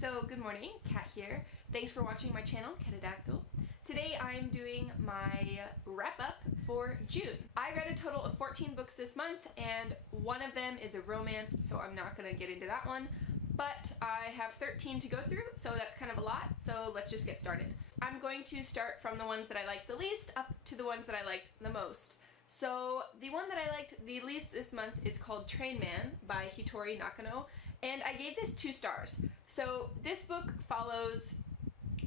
so good morning, Kat here. Thanks for watching my channel, Catadactyl. Today I'm doing my wrap-up for June. I read a total of 14 books this month, and one of them is a romance, so I'm not gonna get into that one. But I have 13 to go through, so that's kind of a lot, so let's just get started. I'm going to start from the ones that I liked the least up to the ones that I liked the most. So the one that I liked the least this month is called Train Man by Hitori Nakano, and I gave this 2 stars. So this book follows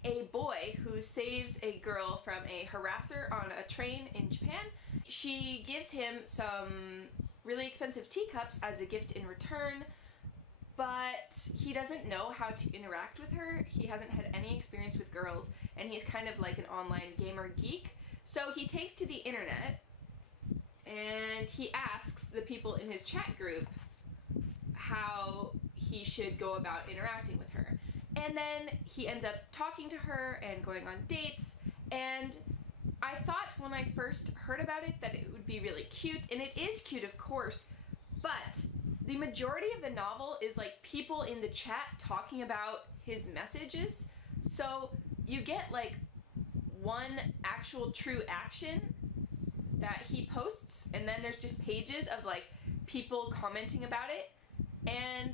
a boy who saves a girl from a harasser on a train in Japan. She gives him some really expensive teacups as a gift in return, but he doesn't know how to interact with her. He hasn't had any experience with girls, and he's kind of like an online gamer geek. So he takes to the internet and he asks the people in his chat group how he should go about interacting with her. And then he ends up talking to her and going on dates, and I thought when I first heard about it that it would be really cute, and it is cute of course, but the majority of the novel is like people in the chat talking about his messages. So you get like one actual true action that he posts, and then there's just pages of like people commenting about it. And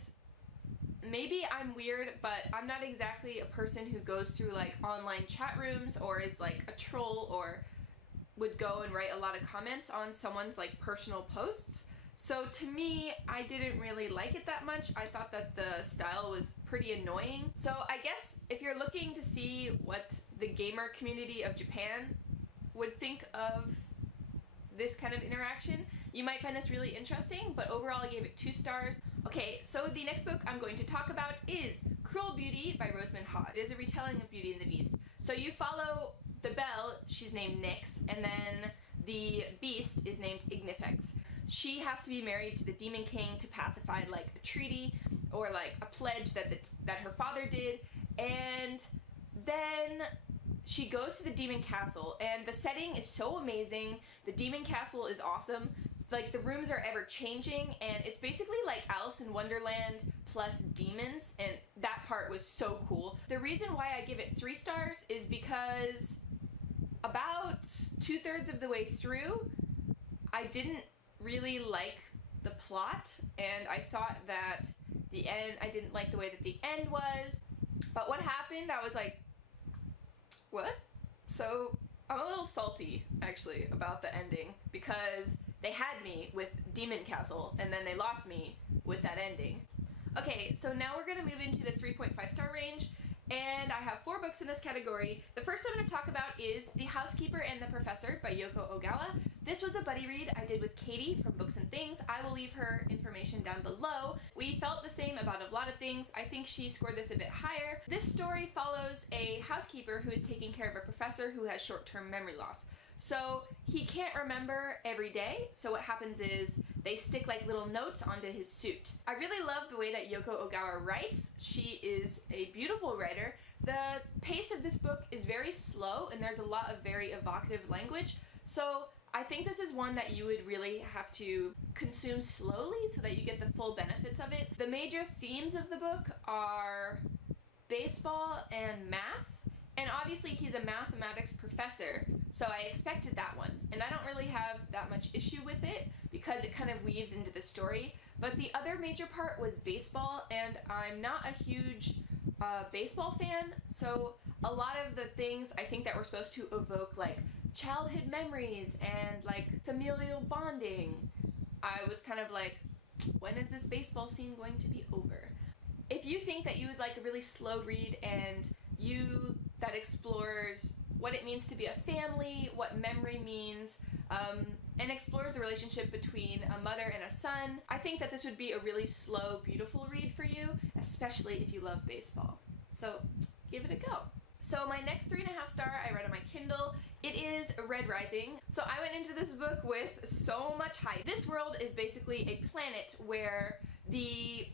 maybe I'm weird, but I'm not exactly a person who goes through like online chat rooms or is like a troll or would go and write a lot of comments on someone's like personal posts. So to me, I didn't really like it that much. I thought that the style was pretty annoying. So I guess if you're looking to see what the gamer community of Japan would think of this kind of interaction, you might find this really interesting, but overall I gave it 2 stars. Okay, so the next book I'm going to talk about is Cruel Beauty by Rosamund. It is a retelling of Beauty and the Beast. So you follow the belle, she's named Nyx, and then the beast is named Ignifex. She has to be married to the Demon King to pacify like a treaty or like a pledge that her father did, and then she goes to the Demon Castle, and the setting is so amazing. The Demon Castle is awesome. Like, the rooms are ever changing, and it's basically like Alice in Wonderland plus demons, and that part was so cool. The reason why I give it 3 stars is because about 2/3 of the way through, I didn't really like the plot, and I thought that the end, I didn't like the way that the end was. But what happened, I was like, what? So I'm a little salty actually about the ending, because they had me with Demon Castle and then they lost me with that ending. Okay, so now we're gonna move into the 3.5 star range, and I have 4 books in this category. The first I'm going to talk about is The Housekeeper and the Professor by Yoko Ogawa. This was a buddy read I did with Katie from Books and Things. I will leave her information down below. We felt the same about a lot of things. I think she scored this a bit higher. This story follows a housekeeper who is taking care of a professor who has short-term memory loss. So he can't remember every day, so what happens is they stick like little notes onto his suit. I really love the way that Yoko Ogawa writes. She is a beautiful writer. The pace of this book is very slow, and there's a lot of very evocative language, so I think this is one that you would really have to consume slowly so that you get the full benefits of it. The major themes of the book are baseball and math, and obviously he's a mathematics professor, so I expected that one. And I don't really have that much issue with it because it kind of weaves into the story. But the other major part was baseball, and I'm not a huge baseball fan, so a lot of the things I think that were supposed to evoke like childhood memories and like familial bonding, I was kind of like, when is this baseball scene going to be over? If you think that you would like a really slow read and that explores what it means to be a family, what memory means, and explores the relationship between a mother and a son, I think that this would be a really slow, beautiful read for you, especially if you love baseball. So give it a go. So my next 3.5 star I read on my Kindle. It is Red Rising. So I went into this book with so much hype. This world is basically a planet where the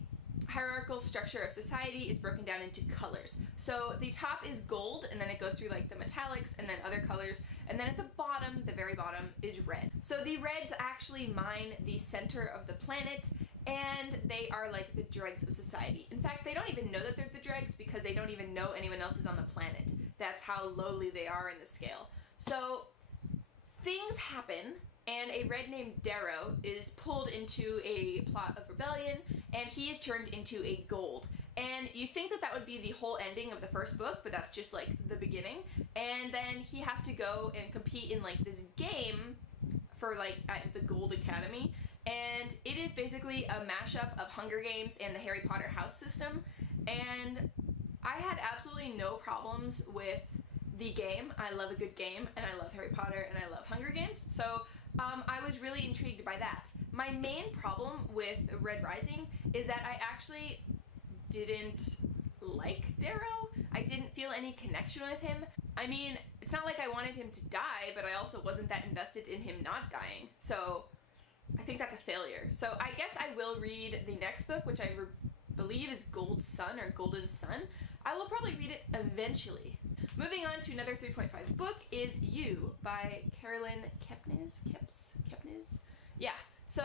hierarchical structure of society is broken down into colors. So the top is gold, and then it goes through like the metallics and then other colors, and then at the bottom, the very bottom, is red. So the reds actually mine the center of the planet, and they are like the dregs of society. In fact, they don't even know that they're the dregs because they don't even know anyone else is on the planet. That's how lowly they are in the scale. So things happen, and a red named Darrow is pulled into a plot of rebellion, and he is turned into a gold. And you think that that would be the whole ending of the first book, but that's just like the beginning. And then he has to go and compete in like this game for like at the Gold Academy. And it is basically a mashup of Hunger Games and the Harry Potter house system. And I had absolutely no problems with the game. I love a good game, and I love Harry Potter, and I love Hunger Games. So I was really intrigued by that. My main problem with Red Rising is that I actually didn't like Darrow. I didn't feel any connection with him. I mean, it's not like I wanted him to die, but I also wasn't that invested in him not dying. So I think that's a failure. So I guess I will read the next book, which I believe is Gold Sun or Golden Sun. I will probably read it eventually. Moving on to another 3.5 book is You by Carolyn Kepnes? Kepnes? Yeah. So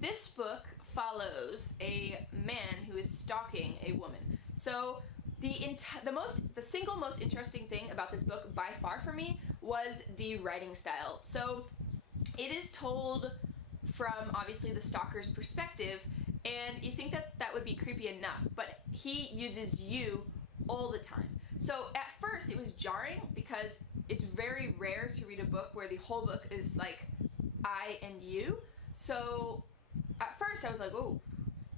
this book follows a man who is stalking a woman. So the single most interesting thing about this book by far for me was the writing style. So it is told from obviously the stalker's perspective, and you think that that would be creepy enough, but he uses you all the time. So at first it was jarring because it's very rare to read a book where the whole book is like I and you. So at first I was like, oh,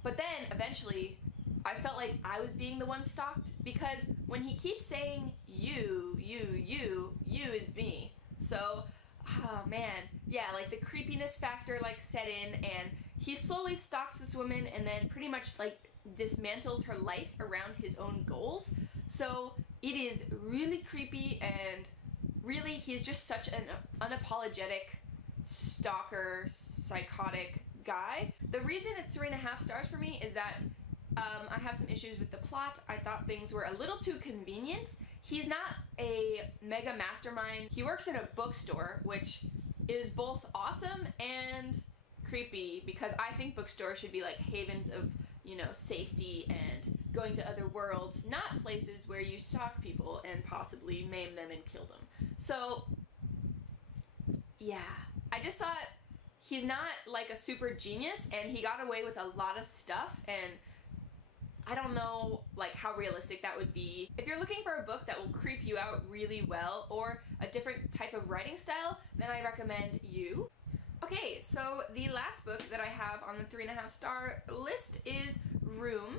but then eventually I felt like I was being the one stalked, because when he keeps saying you is me. So, oh man, yeah, like the creepiness factor like set in, and he slowly stalks this woman and then pretty much like dismantles her life around his own goals. So it is really creepy, and really he's just such an unapologetic stalker, psychotic guy. The reason it's 3.5 stars for me is that I have some issues with the plot. I thought things were a little too convenient. He's not a mega mastermind. He works in a bookstore, which is both awesome and creepy, because I think bookstores should be like havens of, you know, safety and going to other worlds, not places where you stalk people and possibly maim them and kill them. So yeah, I just thought he's not like a super genius, and he got away with a lot of stuff, and I don't know like how realistic that would be. If you're looking for a book that will creep you out really well, or a different type of writing style, then I recommend You. Okay, so the last book that I have on the 3.5 star list is Room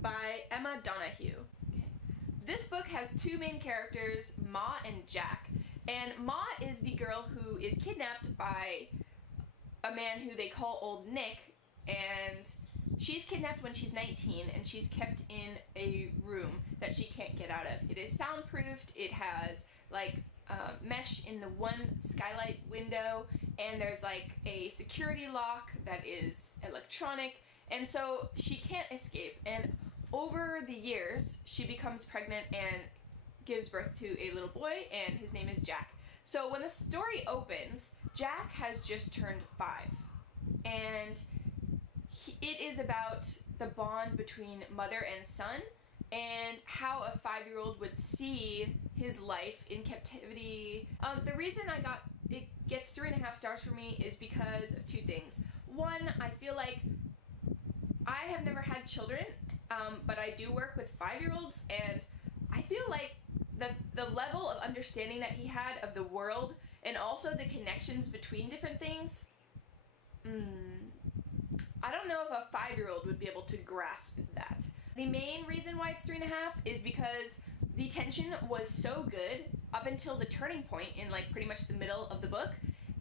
by Emma Donoghue. Okay. This book has two main characters, Ma and Jack. And Ma is the girl who is kidnapped by a man who they call Old Nick, and she's kidnapped when she's 19, and she's kept in a room that she can't get out of. It is soundproofed, it has like mesh in the one skylight window, and there's like a security lock that is electronic, and so she can't escape. And over the years, she becomes pregnant and gives birth to a little boy, and his name is Jack. So when the story opens, Jack has just turned 5, and it is about the bond between mother and son, and how a 5-year-old would see his life in captivity. The reason it gets 3.5 stars for me is because of two things. One, I feel like I have never had children, but I do work with 5-year-olds, and I feel like the level of understanding that he had of the world, and also the connections between different things, I don't know if a 5-year-old would be able to grasp that. The main reason why it's 3.5 is because the tension was so good up until the turning point in like pretty much the middle of the book,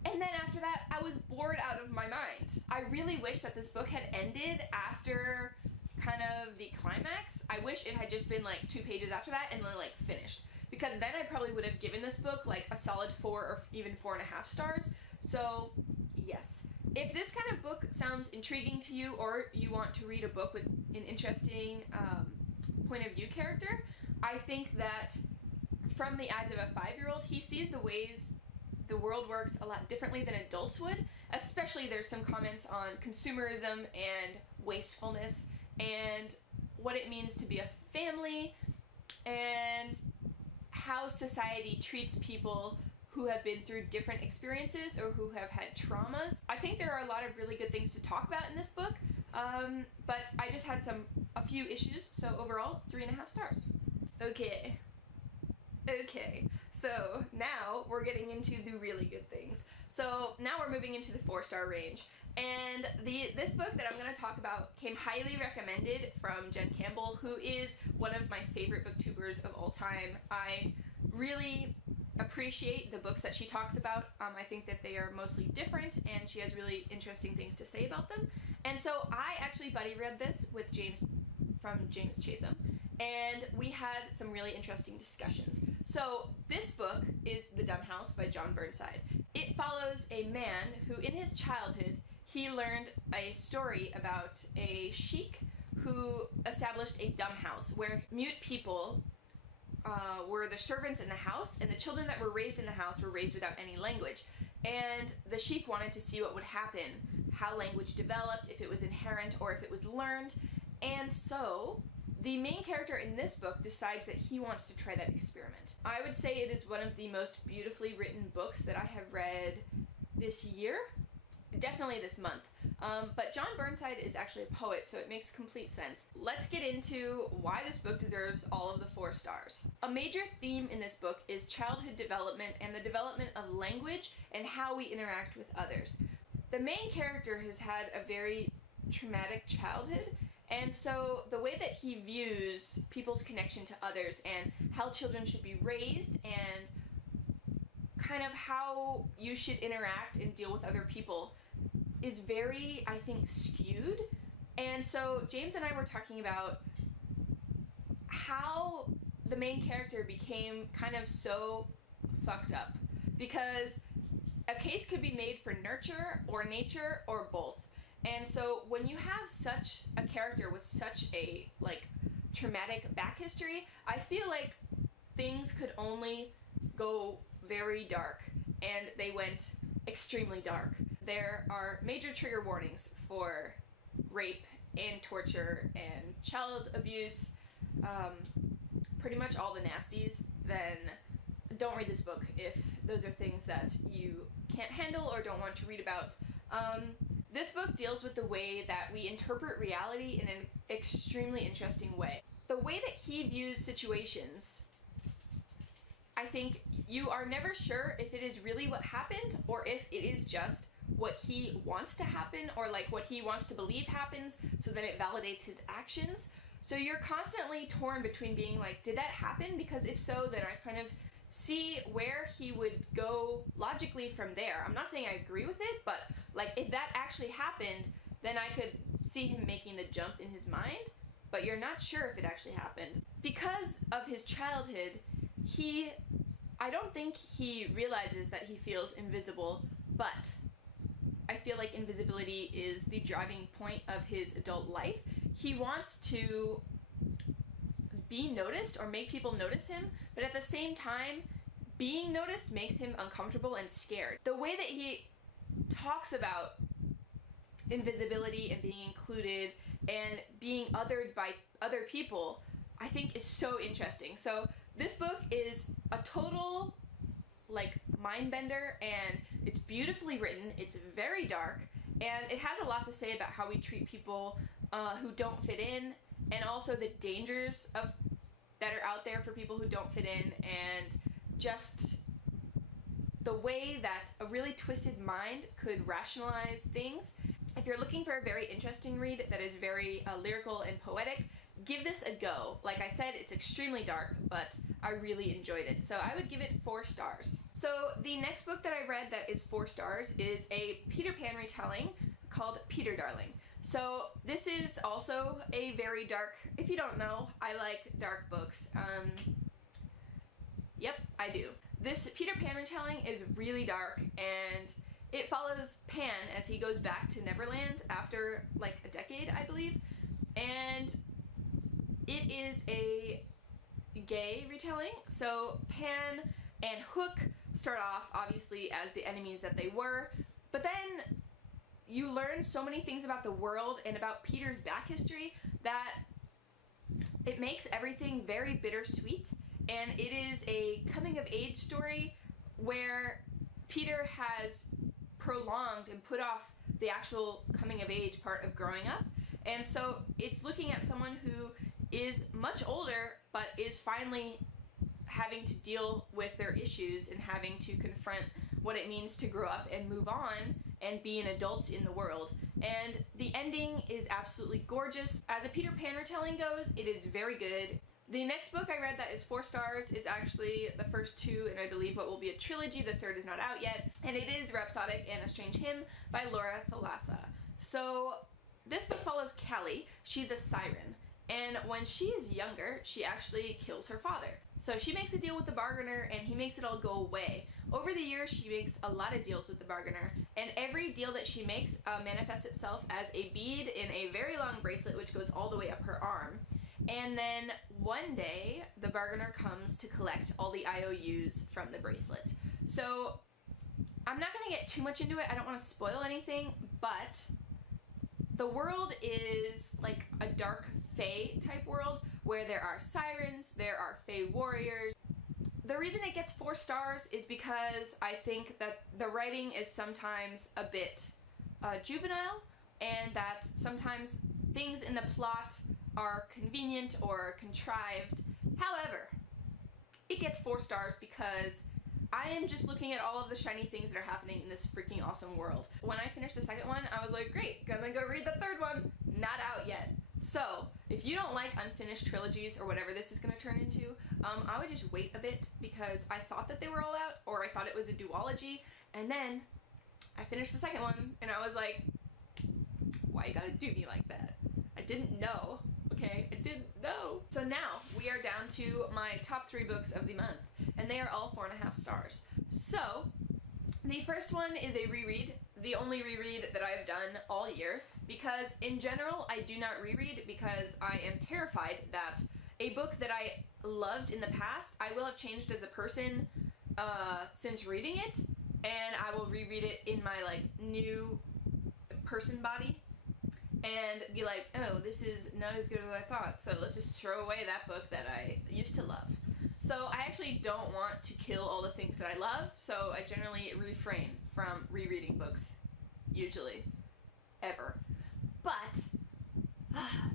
and then after that I was bored out of my mind. I really wish that this book had ended after kind of the climax. I wish it had just been like 2 pages after that and then like finished, because then I probably would have given this book like a solid 4 or even 4.5 stars. So yes. If this kind of book sounds intriguing to you, or you want to read a book with an interesting point of view character, I think that from the eyes of a 5-year-old, he sees the ways the world works a lot differently than adults would. Especially there's some comments on consumerism and wastefulness and what it means to be a family, and how society treats people who have been through different experiences or who have had traumas. I think there are a lot of really good things to talk about in this book, but I just had a few issues, so overall, 3.5 stars. Okay, so now we're getting into the really good things. So now we're moving into the 4-star range. And this book that I'm going to talk about came highly recommended from Jen Campbell, who is one of my favorite booktubers of all time. I really appreciate the books that she talks about. I think that they are mostly different, and she has really interesting things to say about them. And so I actually buddy read this with James Chatham, and we had some really interesting discussions. So this book is The Dumb House by John Burnside. It follows a man who in his childhood he learned a story about a sheik who established a dumb house where mute people were the servants in the house, and the children that were raised in the house were raised without any language. And the sheik wanted to see what would happen, how language developed, if it was inherent or if it was learned. And so the main character in this book decides that he wants to try that experiment. I would say it is one of the most beautifully written books that I have read this year. Definitely this month. But John Burnside is actually a poet, so it makes complete sense. Let's get into why this book deserves all of the 4 stars. A major theme in this book is childhood development and the development of language and how we interact with others. The main character has had a very traumatic childhood, and so the way that he views people's connection to others and how children should be raised and kind of how you should interact and deal with other people is very, I think, skewed. And so James and I were talking about how the main character became kind of so fucked up, because a case could be made for nurture or nature or both. And so when you have such a character with such a traumatic back history, I feel like things could only go very dark, and they went extremely dark. There are major trigger warnings for rape and torture and child abuse, pretty much all the nasties. Then don't read this book if those are things that you can't handle or don't want to read about. This book deals with the way that we interpret reality in an extremely interesting way. The way that he views situations, I think you are never sure if it is really what happened or if it is just what he wants to happen, or what he wants to believe happens so that it validates his actions. So you're constantly torn between being like, did that happen? Because if so, then I kind of see where he would go logically from there. I'm not saying I agree with it, but if that actually happened, then I could see him making the jump in his mind, but you're not sure if it actually happened. Because of his childhood, I don't think he realizes that he feels invisible, but I feel like invisibility is the driving point of his adult life. He wants to be noticed or make people notice him, but at the same time, being noticed makes him uncomfortable and scared. The way that he talks about invisibility and being included and being othered by other people, I think is so interesting. So this book is a total mind bender, and it's beautifully written, it's very dark, and it has a lot to say about how we treat people who don't fit in, and also the dangers that are out there for people who don't fit in, and just the way that a really twisted mind could rationalize things. If you're looking for a very interesting read that is very lyrical and poetic, give this a go. Like I said, it's extremely dark, but I really enjoyed it. So I would give it 4 stars. So the next book that I read that is 4 stars is a Peter Pan retelling called Peter Darling. So this is also a very dark, if you don't know, I like dark books. Yep, I do. This Peter Pan retelling is really dark, and it follows Pan as he goes back to Neverland after a decade, I believe. And it is a gay retelling. So Pan and Hook start off obviously as the enemies that they were, but then you learn so many things about the world and about Peter's back history that It makes everything very bittersweet, and it is a coming-of-age story where Peter has prolonged and put off the actual coming-of-age part of growing up, and so it's looking at someone who is much older but is finally having to deal with their issues and having to confront what it means to grow up and move on and be an adult in the world. And the ending is absolutely gorgeous. As a Peter Pan retelling goes, it is very good. The next book I read that is 4 stars is actually the first 2 in I believe what will be a trilogy. The 3rd is not out yet. And it is Rhapsodic and a Strange Hymn by Laura Thalassa. So this book follows Callie. She's a siren. And when she is younger, she actually kills her father. So she makes a deal with the bargainer and he makes it all go away. Over the years, she makes a lot of deals with the bargainer, and every deal that she makes manifests itself as a bead in a very long bracelet which goes all the way up her arm. And then one day, the bargainer comes to collect all the IOUs from the bracelet. So I'm not going to get too much into it, I don't want to spoil anything, but the world is like a dark fae type world where there are sirens, there are fae warriors. The reason it gets 4 stars is because I think that the writing is sometimes a bit juvenile, and that sometimes things in the plot are convenient or contrived. However, it gets 4 stars because I am just looking at all of the shiny things that are happening in this freaking awesome world. When I finished the second one, I was like, great, gonna go read the third one. Not out yet. So, if you don't like unfinished trilogies or whatever this is going to turn into, I would just wait a bit because I thought that they were all out, or I thought it was a duology, and then I finished the second one, and I was like, why you gotta do me like that? I didn't know, okay? I didn't know. So now, we are down to my top 3 books of the month, and they are all 4.5 stars. So, the first one is a reread, the only reread that I've done all year, because in general I do not reread because I am terrified that a book that I loved in the past, I will have changed as a person since reading it, and I will reread it in my like new person body and be like, oh, this is not as good as I thought, so let's just throw away that book that I used to love. So I actually don't want to kill all the things that I love, so I generally refrain from rereading books, usually, ever. But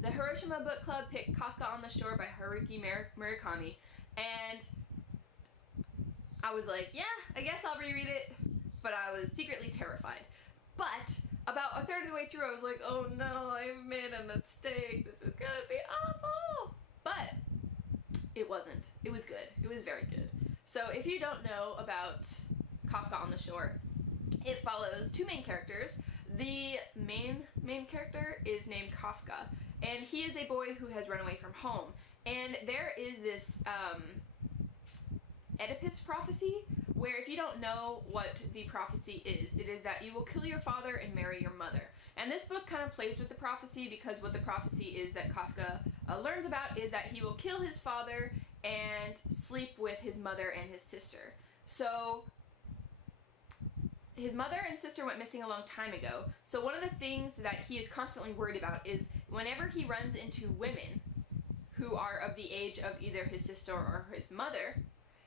the Hiroshima Book Club picked Kafka on the Shore by Haruki Murakami, and I was like, yeah, I guess I'll reread it, but I was secretly terrified. But about a third of the way through, I was like, oh no, I made a mistake, this is gonna be awful. But it wasn't. It was good. It was very good. So if you don't know about Kafka on the Shore, it follows 2 main characters. The main character is named Kafka, and he is a boy who has run away from home. And there is this Oedipus prophecy, where if you don't know what the prophecy is, it is that you will kill your father and marry your mother. And this book kind of plays with the prophecy, because what the prophecy is that Kafka learns about is that he will kill his father and sleep with his mother and his sister. So his mother and sister went missing a long time ago, so one of the things that he is constantly worried about is whenever he runs into women who are of the age of either his sister or his mother,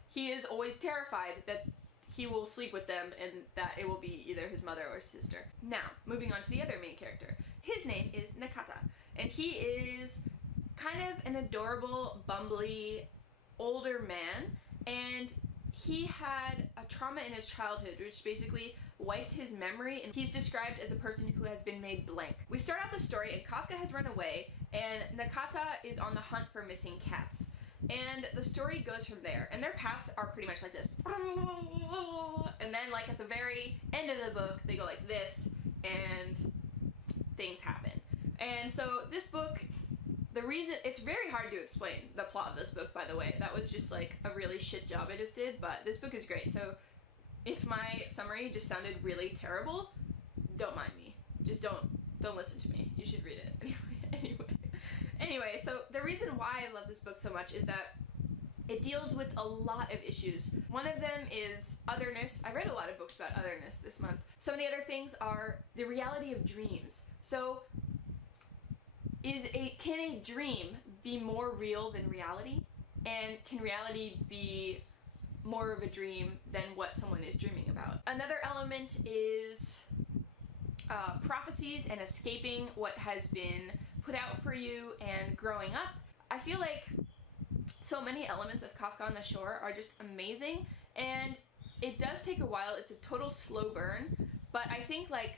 he is always terrified that he will sleep with them and that it will be either his mother or his sister. Now, moving on to the other main character. His name is Nakata, and he is kind of an adorable, bumbly, older man, and he had a trauma in his childhood which basically wiped his memory, and he's described as a person who has been made blank. We start out the story and Kafka has run away, and Nakata is on the hunt for missing cats. And the story goes from there, and their paths are pretty much like this. And then like at the very end of the book, they go like this, and things happen. And so this book, the reason, it's very hard to explain the plot of this book, by the way. That was just like a really shit job I just did, but this book is great. So if my summary just sounded really terrible, don't mind me. Just don't listen to me. You should read it. Anyway, so the reason why I love this book so much is that it deals with a lot of issues. One of them is otherness. I read a lot of books about otherness this month. Some of the other things are the reality of dreams. So can a dream be more real than reality? And can reality be more of a dream than what someone is dreaming about? Another element is prophecies and escaping what has been put out for you and growing up. I feel like so many elements of Kafka on the Shore are just amazing, and it does take a while. It's a total slow burn, but I think like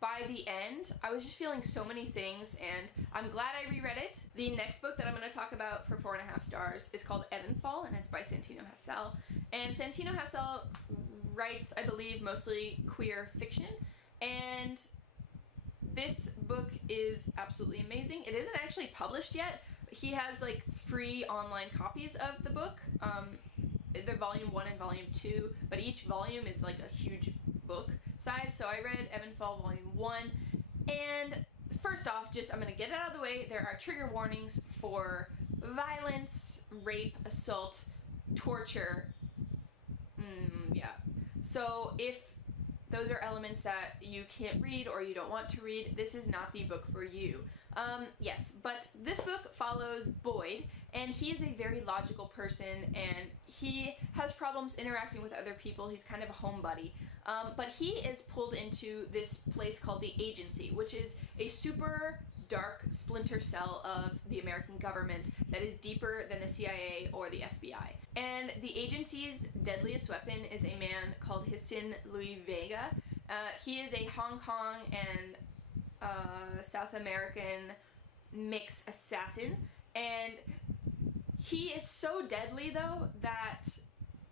by the end, I was just feeling so many things, and I'm glad I reread it. The next book that I'm going to talk about for 4.5 stars is called Evenfall, and it's by Santino Hassell. And Santino Hassell writes, I believe, mostly queer fiction, and this book is absolutely amazing. It isn't actually published yet. He has like free online copies of the book. They're volume 1 and volume 2, but each volume is like a huge book size. So I read Evenfall volume 1, and first off, just I'm gonna get it out of the way, there are trigger warnings for violence, rape, assault, torture. Yeah. So if those are elements that you can't read or you don't want to read, this is not the book for you. Yes, but this book follows Boyd, and he is a very logical person, and he has problems interacting with other people. He's kind of a homebody. But he is pulled into this place called the Agency, which is a super dark splinter cell of the American government that is deeper than the CIA or the FBI. And the Agency's deadliest weapon is a man called Hissin Louis Vega. He is a Hong Kong and South American mix assassin, and he is so deadly though that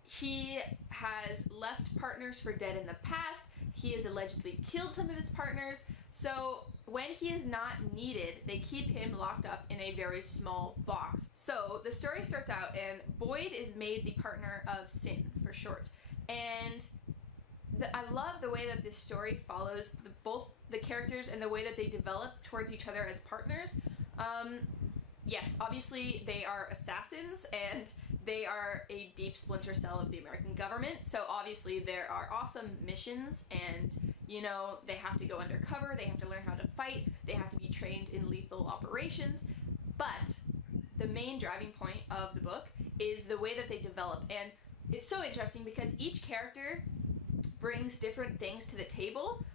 he has left partners for dead in the past. He has allegedly killed some of his partners, so when he is not needed, they keep him locked up in a very small box. So the story starts out, and Boyd is made the partner of Sin, for short. And I love the way that this story follows both the characters and the way that they develop towards each other as partners. Yes, obviously they are assassins, and they are a deep splinter cell of the American government, so obviously there are awesome missions, and you know, they have to go undercover, they have to learn how to fight, they have to be trained in lethal operations, but the main driving point of the book is the way that they develop, and it's so interesting because each character brings different things to the table,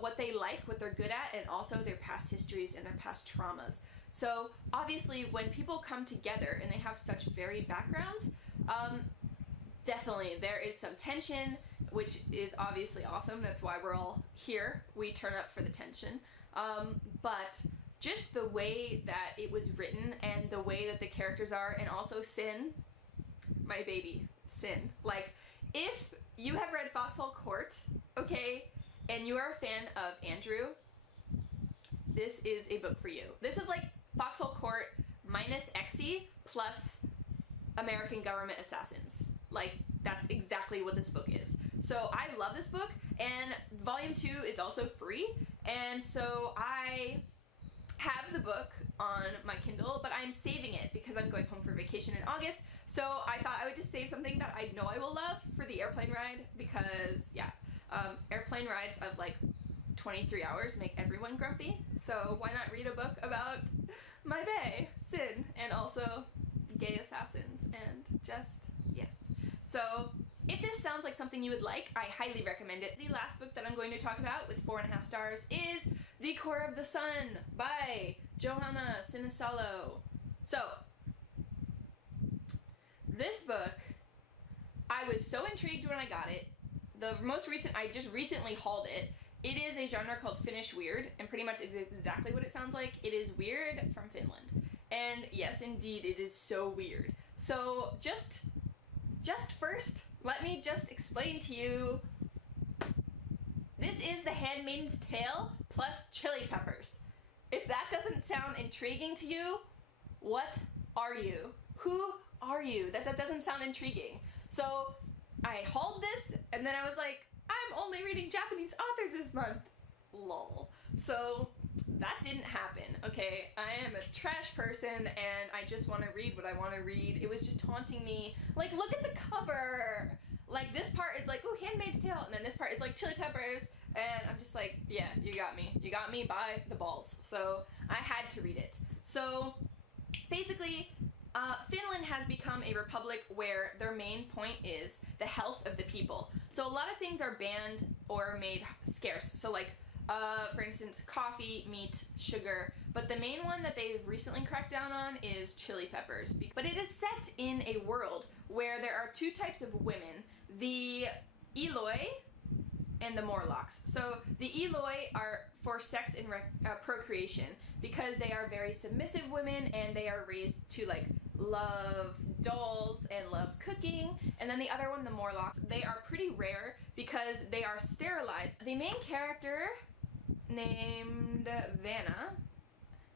what they like, what they're good at, and also their past histories and their past traumas. So obviously when people come together and they have such varied backgrounds, definitely there is some tension, which is obviously awesome. That's why we're all here. We turn up for the tension. But just the way that it was written and the way that the characters are, and also Sin, my baby, Sin. Like, if you have read Foxhole Court, okay, and you are a fan of Andrew, this is a book for you. This is like Foxhole Court minus Exy plus American government assassins. Like, that's exactly what this book is. So I love this book, and volume 2 is also free, and so I have the book on my Kindle, but I'm saving it because I'm going home for vacation in August. So I thought I would just save something that I know I will love for the airplane ride, because yeah, airplane rides of like 23 hours make everyone grumpy. So why not read a book about my bae, Sin, and also gay assassins, and just, yes. So if this sounds like something you would like, I highly recommend it. The last book that I'm going to talk about with 4.5 stars is The Core of the Sun by Johanna Sinisalo. So, this book, I was so intrigued when I got it. The most recent, I just recently hauled it. It is a genre called Finnish Weird, and pretty much exactly what it sounds like. It is weird from Finland. And yes, indeed, it is so weird. So, just first, let me just explain to you. This is The Handmaid's Tale plus chili peppers. If that doesn't sound intriguing to you, what are you? Who are you? That doesn't sound intriguing. So I hauled this, and then I was like, I'm only reading Japanese authors this month. Lol. So that didn't happen, okay? I am a trash person, and I just want to read what I want to read. It was just taunting me. Like, look at the cover! Like, this part is like, oh, Handmaid's Tale, and then this part is like chili peppers, and I'm just like, yeah, you got me. You got me by the balls. So I had to read it. So Basically, Finland has become a republic where their main point is the health of the people. So a lot of things are banned or made scarce. So like, for instance, coffee, meat, sugar. But the main one that they've recently cracked down on is chili peppers. But it is set in a world where there are two types of women, the Eloi and the Morlocks. So the Eloi are for sex and procreation because they are very submissive women and they are raised to like love dolls and love cooking. And then the other one, the Morlocks, they are pretty rare because they are sterilized. The main character, named Vanna,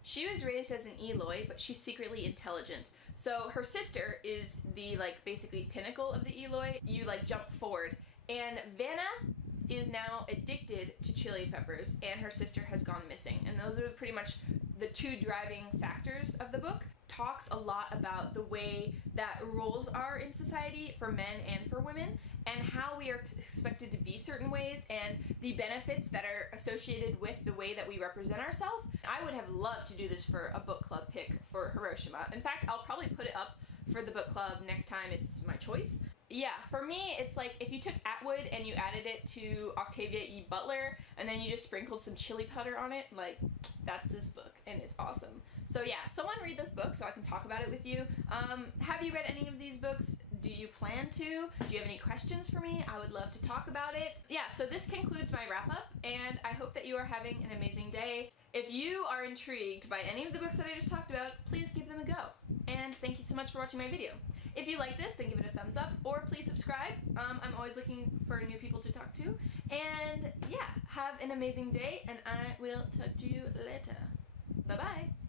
she was raised as an Eloi, but she's secretly intelligent. So her sister is the like basically pinnacle of the Eloi. You like jump forward, and Vanna is now addicted to chili peppers, and her sister has gone missing. And those are pretty much the two driving factors of the book. Talks a lot about the way that roles are in society for men and for women, and how we are expected to be certain ways, and the benefits that are associated with the way that we represent ourselves. I would have loved to do this for a book club pick for Hiroshima. In fact, I'll probably put it up for the book club next time it's my choice. Yeah, for me, it's like if you took Atwood and you added it to Octavia E. Butler, and then you just sprinkled some chili powder on it, like, that's this book, and it's awesome. So yeah, someone read this book so I can talk about it with you. Have you read any of these books? Do you plan to? Do you have any questions for me? I would love to talk about it. Yeah, so this concludes my wrap-up, and I hope that you are having an amazing day. If you are intrigued by any of the books that I just talked about, please give them a go. And thank you so much for watching my video. If you like this, then give it a thumbs up, or please subscribe. I'm always looking for new people to talk to. And yeah, have an amazing day, and I will talk to you later. Bye-bye.